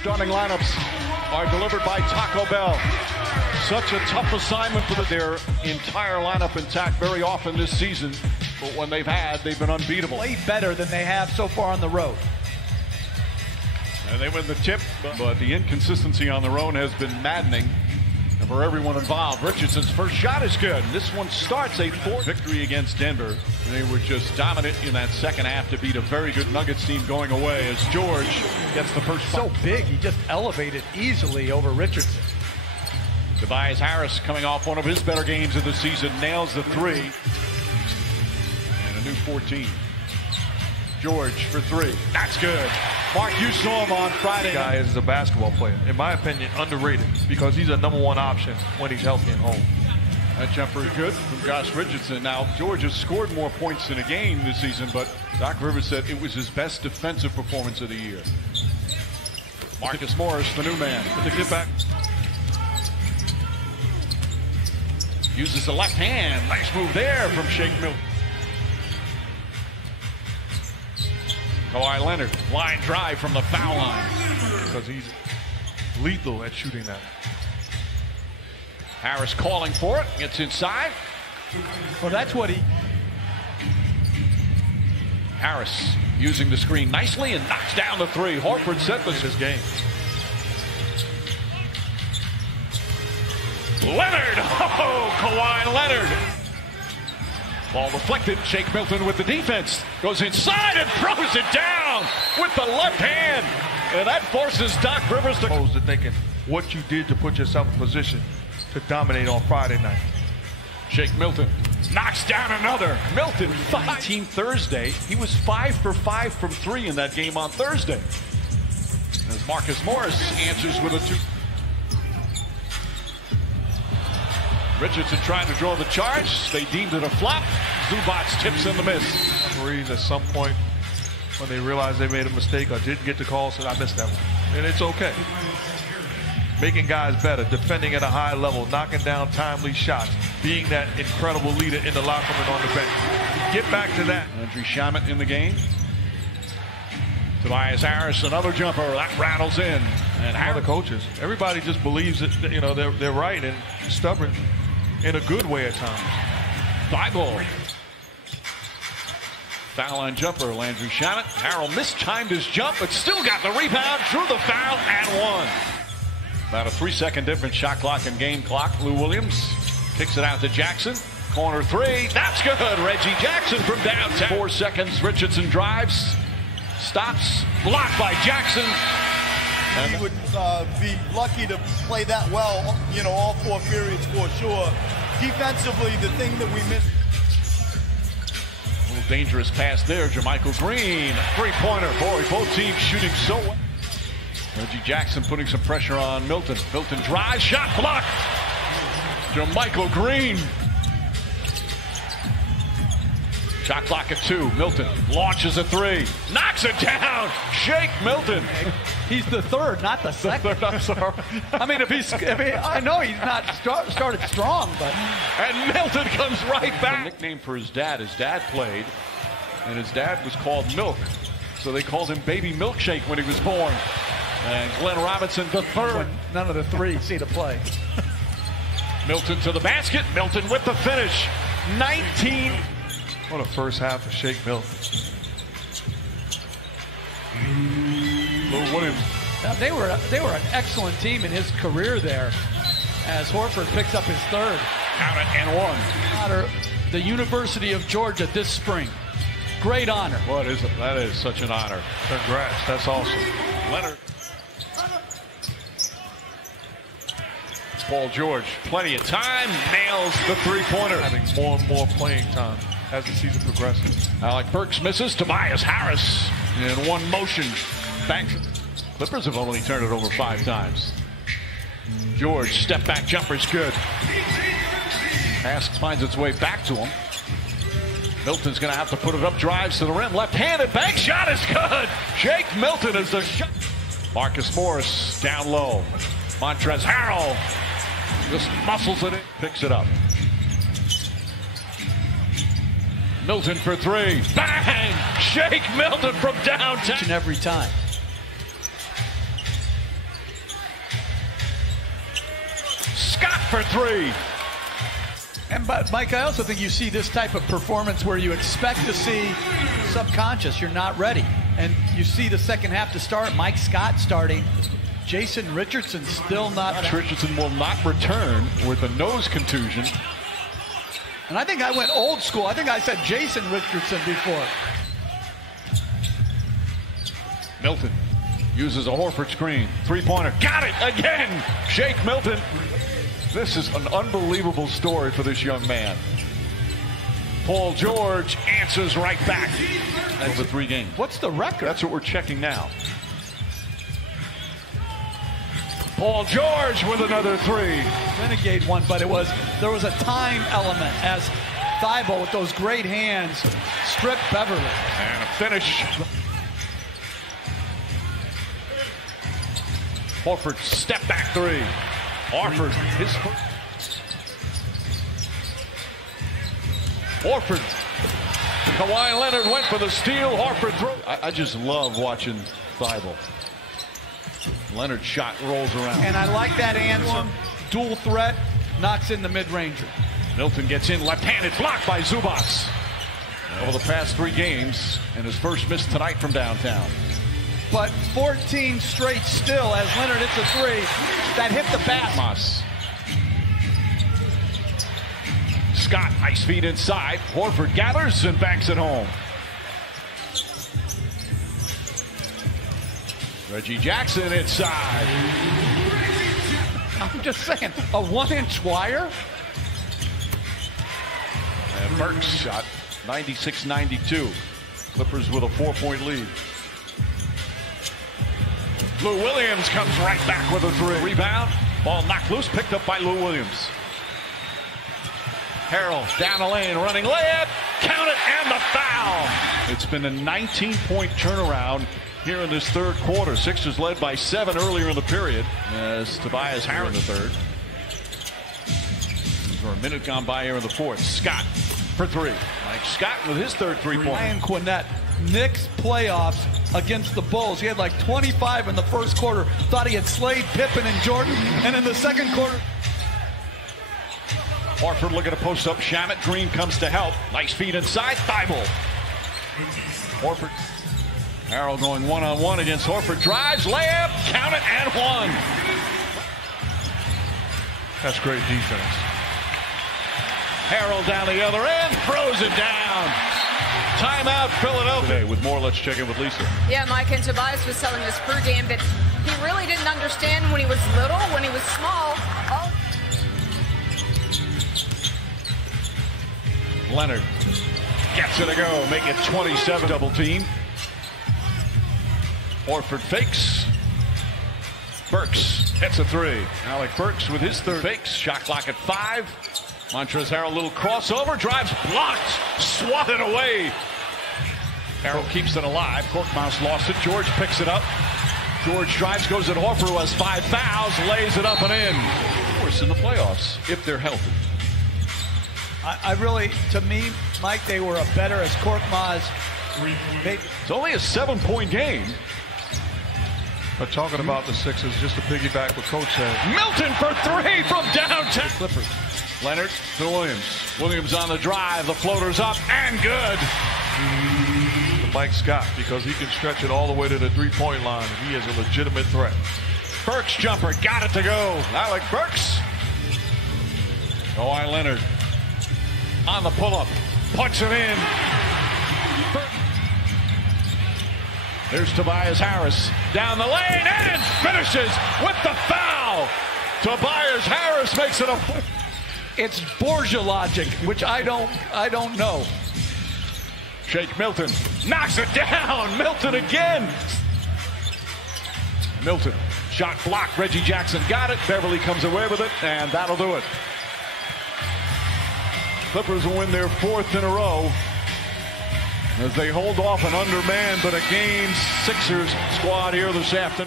Starting lineups are delivered by Taco Bell. Such a tough assignment for their entire lineup intact very often this season, but when they've been unbeatable. Played better than they have so far on the road. And they win the tip, but the inconsistency on the road has been maddening for everyone involved. Richardson's first shot is good. This one starts a 4 victory against Denver. They were just dominant in that second half to beat a very good Nuggets team going away as George gets the first. So big, he just elevated easily over Richardson. Tobias Harris, coming off one of his better games of the season, nails the 3. And a new 14. George for 3. That's good. Mark, you saw him on Friday. The guy is a basketball player. In my opinion, underrated because he's a #1 option when he's healthy and home. That jumper is good from Josh Richardson. Now, George has scored more points in a game this season, but Doc Rivers said it was his best defensive performance of the year. Marcus Morris, the new man. But to get back. Uses the left hand. Nice move there from Shake Milton. Kawhi Leonard, line drive from the foul line. Because he's lethal at shooting that. Harris calling for it, gets inside. Well, that's what he... Harris using the screen nicely and knocks down the 3. Horford set this game. Leonard! Oh, Kawhi Leonard! Ball deflected. Shake Milton with the defense. Goes inside and throws it down with the left hand. And that forces Doc Rivers to... thinking what you did to put yourself in position to dominate on Friday night. Shake Milton knocks down another. Milton, 15 Thursday. He was 5 for 5 from 3 in that game on Thursday. As Marcus Morris answers with a 2. Richardson trying to draw the charge. They deemed it a flop. Zubac's tips in the miss. Referees at some point, when they realized they made a mistake or didn't get the call, said, I missed that one. And it's okay. Making guys better, defending at a high level, knocking down timely shots, being that incredible leader in the locker room and on the bench. Get back to that. Andrew Shamet in the game. Tobias Harris, another jumper. That rattles in. And other coaches, everybody just believes that they're right and stubborn in a good way at times. Bible. Foul line jumper, Landry Shamet. Harrell mistimed his jump, but still got the rebound, drew the foul, and won. About a 3-second difference, shot clock and game clock. Lou Williams kicks it out to Jackson. Corner 3, that's good. Reggie Jackson from downtown. 4 seconds, Richardson drives, stops, blocked by Jackson. And he would be lucky to play that well, all 4 periods for sure. Defensively, the thing that we missed. A little dangerous pass there, JaMychal Green. 3-pointer. Boy, both teams shooting so well. Reggie Jackson putting some pressure on Milton. Milton drives, shot blocked. JaMychal Green. Shot clock at 2. Milton launches a 3. Knocks it down. Shake Milton. He's the 3rd, not the 2nd. I'm sorry. I mean, I know he's not started strong, but... And Milton comes right back. A nickname for his dad. His dad played, and his dad was called Milk. So they called him Baby Milkshake when he was born. And Glenn Robinson, the 3rd. None of the 3 see the play. Milton to the basket. Milton with the finish. 19. What a first half of Shake Milton. Lou Williams. Now, they were an excellent team in his career there as Horford picks up his 3rd. Count it and 1. Honor the University of Georgia this spring. Great honor. What is it? That is such an honor. Congrats. That's awesome. Leonard. Paul George, plenty of time, nails the 3-pointer. Having more and more playing time as the season progresses. Alec Burks misses. Tobias Harris in one motion. Banks. Clippers have only turned it over 5 times. George, step back jumper's good. Pass finds its way back to him. Milton's going to have to put it up, drives to the rim. Left-handed bank shot is good. Shake Milton is the shot. Marcus Morris down low. Montrezl Harrell just muscles it in. Picks it up. Milton for 3. Bang! Shake Milton from downtown. Every time. for three. But Mike, I also think you see this type of performance where you expect to see subconscious. You're not ready. And you see the second half to start. Mike Scott starting. Jason Richardson still not. Richardson will not return with a nose contusion. And I think I went old school. I think I said Jason Richardson before. Milton uses a Horford screen. Three-pointer. Got it again. Shake Milton. This is an unbelievable story for this young man. Paul George answers right back over 3 games. What's the record? That's what we're checking now. Paul George with another 3. Renegade one, but there was a time element as Thibault with those great hands stripped Beverly. And a finish. Horford step back 3. Horford his Horford. Kawhi Leonard went for the steal. Horford throw. I just love watching Thibault. Leonard's shot rolls around. And I like that answer. Dual threat, knocks in the mid-ranger. Milton gets in, left-handed, blocked by Zubac. Over the past 3 games, and his first miss tonight from downtown. But 14 straight still as Leonard hits a 3 that hit the basket. Scott, nice feed inside. Horford gathers and banks it home. Reggie Jackson inside. I'm just saying, a 1-inch wire? And Burks shot 96-92. Clippers with a 4-point lead. Lou Williams comes right back with a 3. Rebound. Ball knocked loose, picked up by Lou Williams. Harrell down the lane, running layup. Count it, and the foul. It's been a 19-point turnaround here in this third quarter. Sixers led by 7 earlier in the period as Tobias Harris in the third. For a minute gone by here in the fourth. Scott for 3. Mike Scott with his third 3-pointer. Ryan Quinnett, Knicks playoffs against the Bulls. He had like 25 in the first quarter. Thought he had slayed Pippen and Jordan. And in the second quarter. Horford looking to post up Shamet. Green comes to help. Nice feed inside. Thibault. Horford. Harrell going one-on-one against Horford. Drives, layup, count it, and 1. That's great defense. Harrell down the other end, throws it down. Timeout, Philadelphia. With more, let's check in with Lisa. Yeah, Mike, and Tobias was telling us pregame that he really didn't understand when he was little, when he was small. Leonard gets it to go, make it 27. Double team. Horford fakes. Burks hits a 3. Alec Burks with his third fakes. Shot clock at 5. Montrezl Harrell, little crossover, drives, blocked, swatted away. Harrell keeps it alive. Korkmaz lost it. George picks it up. George drives, goes at Horford, who has 5 fouls, lays it up and in. Of course, in the playoffs, if they're healthy. I really, to me, Mike, they were a better as Korkmaz. It's only a 7-point game. But talking about the Sixers, just to piggyback what Coach said. Milton for 3 from downtown. Clippers. Leonard to Williams. Williams on the drive. The floater's up and good. Mike Scott, because he can stretch it all the way to the 3-point line. He is a legitimate threat. Burks jumper. Got it to go. Alec Burks. Kawhi Leonard on the pull-up. Puts it in. There's Tobias Harris down the lane and finishes with the foul. Tobias Harris makes it a. It's Borgia logic, which I don't know. Shake Milton knocks it down. Milton again. Milton shot blocked. Reggie Jackson got it. Beverly comes away with it, and that'll do it. Clippers will win their 4th in a row as they hold off an undermanned but a game Sixers squad here this afternoon.